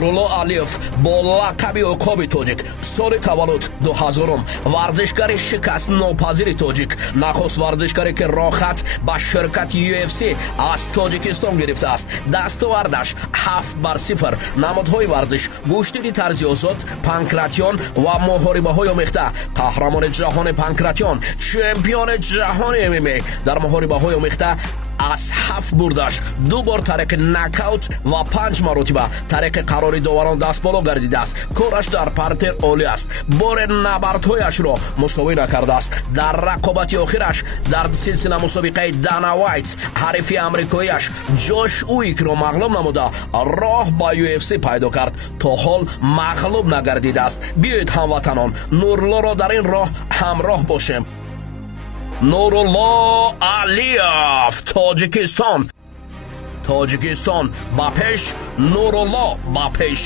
Нурулло Алиев бо лақаби уқоби тоҷик соли таваллуд 2000 варзишгари шикастнопазири тоҷик нахуст варзишгаре ки рохат ба ширкати UFC аз тоҷикистон гирифтааст. дастовардаш 7-0 намудҳои варзиш гӯштири тарзи озод панкратион ва муҳорибаҳои омехта қаҳрамони ҷаҳони панкратион чемпиони ҷаҳони ММА дар муҳорибаҳои омехта аз 7 бурдаш 2 бор тариқи нокаут ва 5 маротиба тариқи қарори доварон дастболо гардидааст. кораш дар партер олӣ аст. боре набардҳояшро мусовӣ накардааст. дар рақобати охираш дар силсила мусобиқаи Дана Вайт ҳарифи амрикоиаш Ҷош Уикро мағлуб намуда роҳ ба UFC пайдо кард. то ҳол мағлуб нагардидааст. биёед ҳамватанон Нуруллоро дар ин роҳ ҳамроҳ бошем. Нурулло Алиев, Тоҷикистон ба пеш, Нурулло ба пеш.